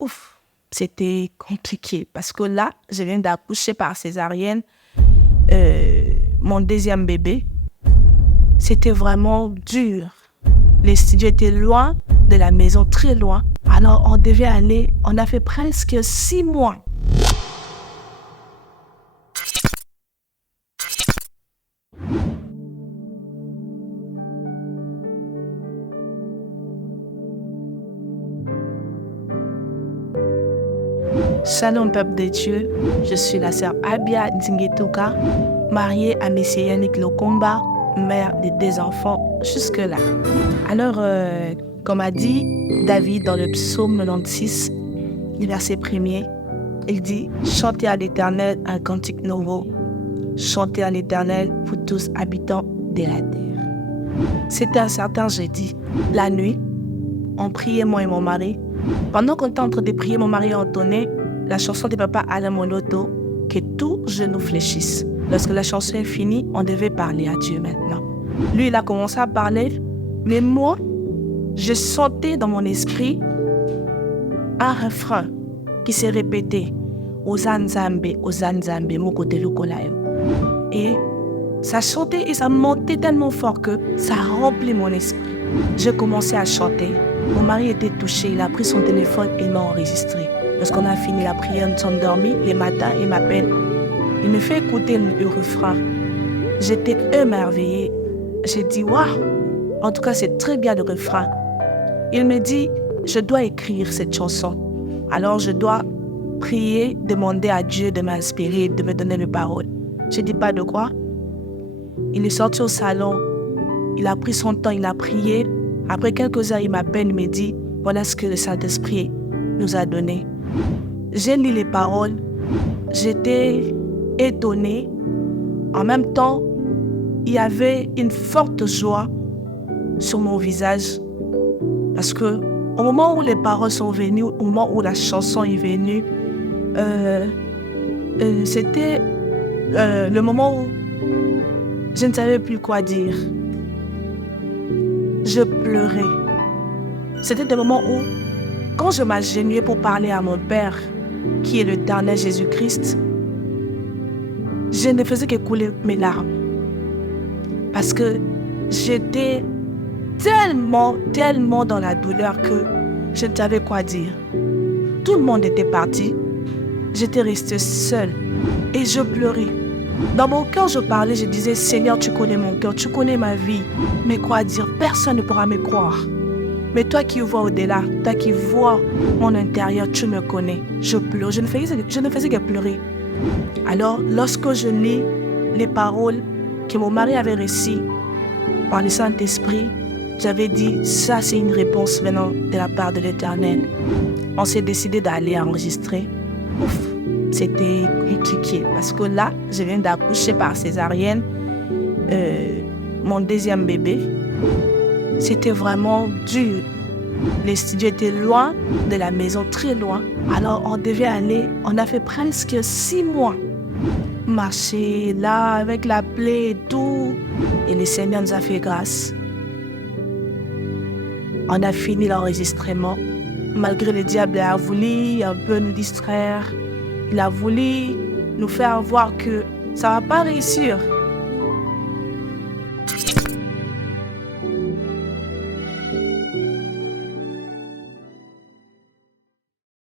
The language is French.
Ouf, c'était compliqué parce que là, je viens d'accoucher par césarienne mon deuxième bébé. C'était vraiment dur. Les studios étaient loin de la maison, très loin. Alors, on devait aller, on a fait presque 6 mois. Shalom peuple de Dieu, je suis la sœur Abia Nzingetuka, mariée à M. Yannick Lokomba, mère de 2 enfants jusque-là. Alors, comme a dit David dans le psaume 96, le verset 1er, il dit « Chantez à l'Éternel un cantique nouveau, chantez à l'Éternel, vous tous habitants de la terre. » C'était un certain jeudi, la nuit, on priait moi et mon mari. Pendant qu'on était en train de prier, mon mari a entonné la chanson de Papa Alain Moloto, « Que tout genou fléchisse ». Lorsque la chanson est finie, on devait parler à Dieu maintenant. Lui, il a commencé à parler, mais moi, je sentais dans mon esprit un refrain qui s'est répété. Ozanzambe, Ozanzambe, Mokote Lukolayo. Et ça chantait et ça montait tellement fort que ça remplit mon esprit. J'ai commencé à chanter. Mon mari était touché, il a pris son téléphone et m'a enregistré. Lorsqu'on a fini la prière, nous sommes dormis. Les matins, il m'appelle. Il me fait écouter le refrain. J'étais émerveillée. J'ai dit, waouh, en tout cas, c'est très bien le refrain. Il me dit, je dois écrire cette chanson. Alors, je dois prier, demander à Dieu de m'inspirer, de me donner les paroles. Je dis pas de quoi. Il est sorti au salon. Il a pris son temps, il a prié. Après quelques heures, il m'appelle, il me dit, voilà ce que le Saint-Esprit nous a donné. J'ai lu les paroles. J'étais étonnée. En même temps, il y avait une forte joie sur mon visage. Parce que au moment où les paroles sont venues, au moment où la chanson est venue, c'était le moment où je ne savais plus quoi dire. Je pleurais. C'était le moment où, quand je m'agenouillais pour parler à mon Père, qui est l'Éternel Jésus-Christ, je ne faisais que couler mes larmes. Parce que j'étais tellement dans la douleur que je ne savais quoi dire. Tout le monde était parti. J'étais restée seule et je pleurais. Dans mon cœur, je parlais, je disais, Seigneur, tu connais mon cœur, tu connais ma vie. Mais quoi dire? Personne ne pourra me croire. Mais toi qui vois au-delà, toi qui vois mon intérieur, tu me connais. Je pleure, je ne faisais que pleurer. Alors, lorsque je lis les paroles que mon mari avait reçues par le Saint-Esprit, j'avais dit, ça c'est une réponse venant de la part de l'Éternel. On s'est décidé d'aller enregistrer. Ouf, c'était compliqué parce que là, je viens d'accoucher par césarienne mon deuxième bébé. C'était vraiment dur. Les studios étaient loin de la maison, très loin. Alors on devait aller, on a fait presque 6 mois. Marcher là avec la plaie et tout. Et le Seigneur nous a fait grâce. On a fini l'enregistrement. Malgré le diable a voulu un peu nous distraire. Il a voulu nous faire voir que ça ne va pas réussir.